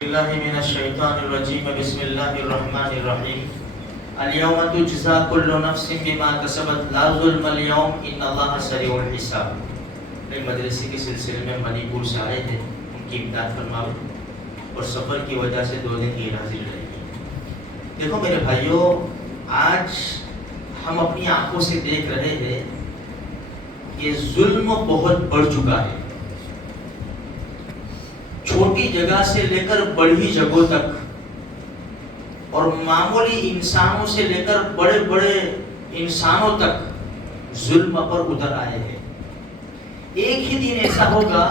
بالله من الشيطان الرجيم بسم الله الرحمن الرحيم اليوم تجزى كل نفس بما كسبت لا ظلم اليوم ان الله سريع الحساب. ایک مدرسے کے سلسلے میں منی پور سے آئے تھے, ان کی امداد فرماؤ اور سفر کی وجہ سے 2 دن کی حاضری رہے گی. دیکھو میرے بھائیوں, آج ہم اپنی آنکھوں سے دیکھ رہے ہیں کہ ظلم بہت بڑھ چکا ہے. چھوٹی جگہ سے لے کر بڑی جگہوں تک اور معمولی انسانوں سے لے کر بڑے بڑے انسانوں تک ظلم پر اتر آئے ہیں. ایک ہی دن ایسا ہوگا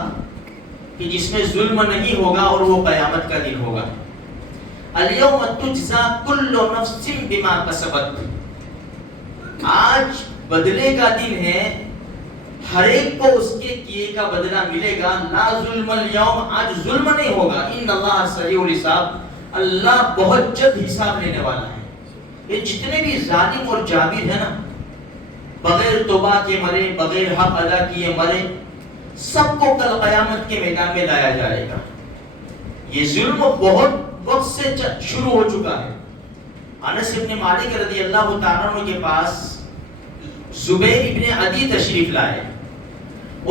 کہ جس میں ظلم نہیں ہوگا اور وہ قیامت کا دن ہوگا. الیوم تجزا کل نفس بما کسبت. آج بدلے کا دن ہے, ہر ایک کو اس کے کیے کا بدلہ ملے گا. لا ظلم اليوم, آج ظلم نہیں ہوگا. ان اللہ سریع الحساب, اللہ بہت جلد حساب لینے والا ہے. یہ جتنے بھی ظالم اور جابر ہیں نا, بغیر توبہ کے مرے, بغیر حق ادا کیے مرے, سب کو کل قیامت کے میدان میں لایا جائے گا. یہ ظلم بہت وقت سے شروع ہو چکا ہے. انس ابن مالک رضی اللہ تعالیٰ عنہ کے پاس زبیر ابن عدی تشریف لائے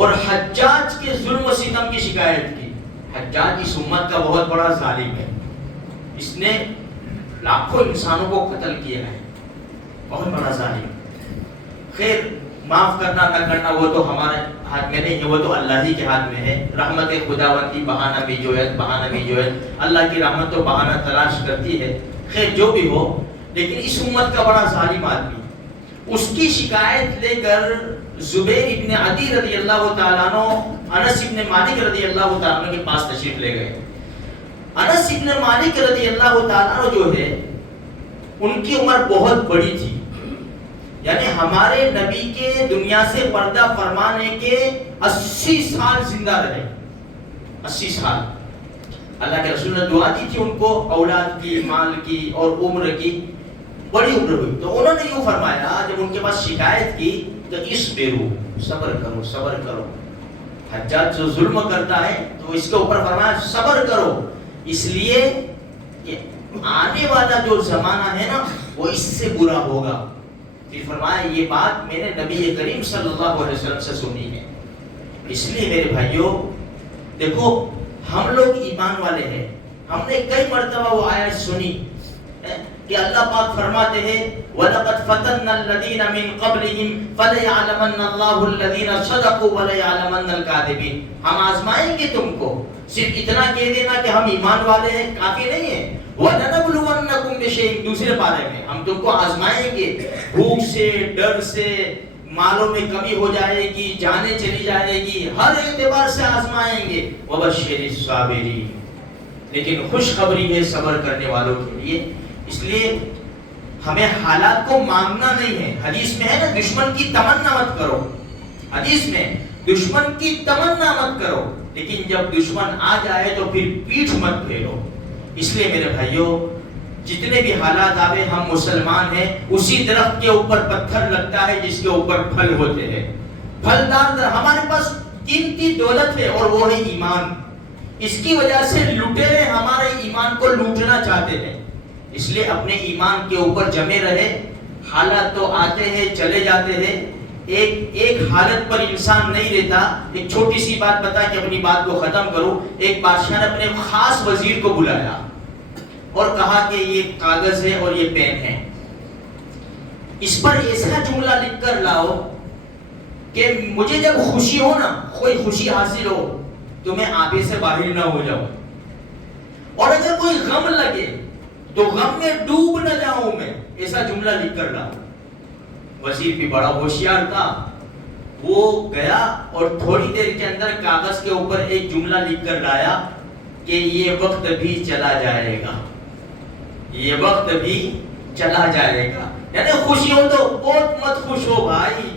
اور حجاج کے ظلم و ستم کی شکایت کی. حجاج اس امت کا بہت بڑا ظالم ہے, اس نے لاکھوں انسانوں کو قتل کیا ہے, بہت بڑا ظالم. خیر, معاف کرنا نہ کرنا وہ تو ہمارے ہاتھ میں نہیں ہے, وہ تو اللہ ہی کے ہاتھ میں ہے. رحمت خداوندی بہانہ بھی جو ہے, اللہ کی رحمت تو بہانہ تلاش کرتی ہے. خیر جو بھی ہو, لیکن اس امت کا بڑا ظالم آدمی, اس کی شکایت لے کر زبیر ابن عدی رضی اللہ تعالیٰ عنہ انس ابن مالک رضی اللہ تعالیٰ عنہ کے پاس تشریف لے گئے. انس ابن مالک رضی اللہ تعالیٰ عنہ جو ہے, ان کی عمر بہت بڑی تھی. یعنی ہمارے نبی کے دنیا سے پردہ فرمانے کے 80 سال زندہ رہے. 80 سال اللہ کے رسول نے دعا دی تھی ان کو, اولاد کی, مال کی اور عمر کی, بڑی عمر ہوئی. تو انہوں نے یوں فرمایا جب ان کے پاس شکایت کی تو اصبروا, صبر کرو, صبر کرو. حجاج جو ظلم کرتا ہے تو اس کے اوپر فرمایا صبر کرو, اس لیے کہ آنے والا جو زمانہ ہے نا وہ اس سے برا ہوگا. پھر فرمایا یہ بات میں نے نبی کریم صلی اللہ علیہ وسلم سے سنی ہے. اس لیے میرے بھائیوں دیکھو, ہم لوگ ایمان والے ہیں, ہم نے کئی مرتبہ وہ آیت سنی کہ اللہ پاک فرماتے ہیں وَلَقَدْ فَتَنَّا الَّذِينَ مِن قَبْلِهِمْ فَلَيَعْلَمَنَّ اللَّهُ الَّذِينَ صَدَقُوا وَلَيَعْلَمَنَّ الْكَاذِبِينَ. ہم آزمائیں گے تم کو, صرف اتنا کہہ دینا کہ ہم ایمان والے ہیں کافی نہیں ہے. وَلَنَبْلُوَنَّكُمْ بِشَيْءٍ, دوسرے پارے میں ہم تم کو آزمائیں گے, بھوک سے, ڈر سے, مالوں میں کمی ہو جائے گی, جانیں چلی جائے گی, ہر اعتبار سے آزمائیں گے. وَبَشِّرِ الصَّابِرِينَ, لیکن خوشخبری ہے صبر کرنے والوں کے لیے. اس لیے ہمیں حالات کو مانگنا نہیں ہے. حدیث میں ہے نا, دشمن کی تمنا مت کرو. حدیث میں دشمن کی تمنا مت کرو, لیکن جب دشمن آ جائے تو پھر پیٹھ مت پھیرو. اس لیے میرے بھائیوں جتنے بھی حالات آوے, ہم مسلمان ہیں, اسی درخت کے اوپر پتھر لگتا ہے جس کے اوپر پھل ہوتے ہیں. پھلدار درخت, ہمارے پاس قیمتی دولت ہے اور وہ ہے ایمان. اس کی وجہ سے لٹیرے ہمارے ایمان کو لوٹنا چاہتے ہیں. اس لیے اپنے ایمان کے اوپر جمے رہے. حالات تو آتے ہیں چلے جاتے ہیں, ایک حالت پر انسان نہیں رہتا. ایک چھوٹی سی بات بتا کے اپنی بات کو ختم کروں. ایک بادشاہ نے اپنے خاص وزیر کو بلایا اور کہا کہ یہ کاغذ ہے اور یہ پین ہے, اس پر ایسا جملہ لکھ کر لاؤ کہ مجھے جب خوشی ہو نا, کوئی خوشی حاصل ہو تو میں آپے سے باہر نہ ہو جاؤں, اور اگر کوئی غم لگے تو غم میں ڈوب نہ جاؤں میں. ایسا جملہ لکھ کر لاؤ. وزیر بھی بڑا ہوشیار تھا, وہ گیا اور تھوڑی دیر کے اندر کاغذ کے اوپر ایک جملہ لکھ کر لایا کہ یہ وقت بھی چلا جائے گا, یہ وقت بھی چلا جائے گا. یعنی خوشی ہو تو بہت مت خوش ہو بھائی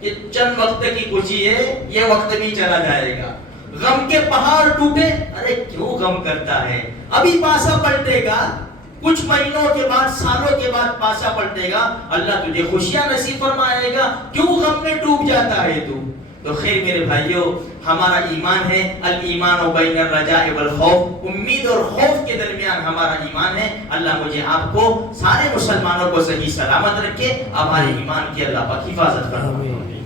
کہ چند وقت کی خوشی ہے, یہ وقت بھی چلا جائے گا. غم کے پہاڑ ٹوٹے, ارے کیوں غم کرتا ہے, ابھی پاسا پلٹے گا, کچھ مہینوں کے بعد, سالوں کے بعد پاسا پلٹے گا, اللہ تجھے خوشیاں نصیب فرمائے گا, کیوں غم میں ڈوب جاتا ہے تو. تو خیر میرے بھائیوں، ہمارا ایمان ہے الایمان بین الرجاء والخوف، امید اور خوف کے درمیان ہمارا ایمان ہے۔ اللہ مجھے آپ کو سارے مسلمانوں کو صحیح سلامت رکھے، ہمارے ایمان کی اللہ پاک حفاظت فرمائے۔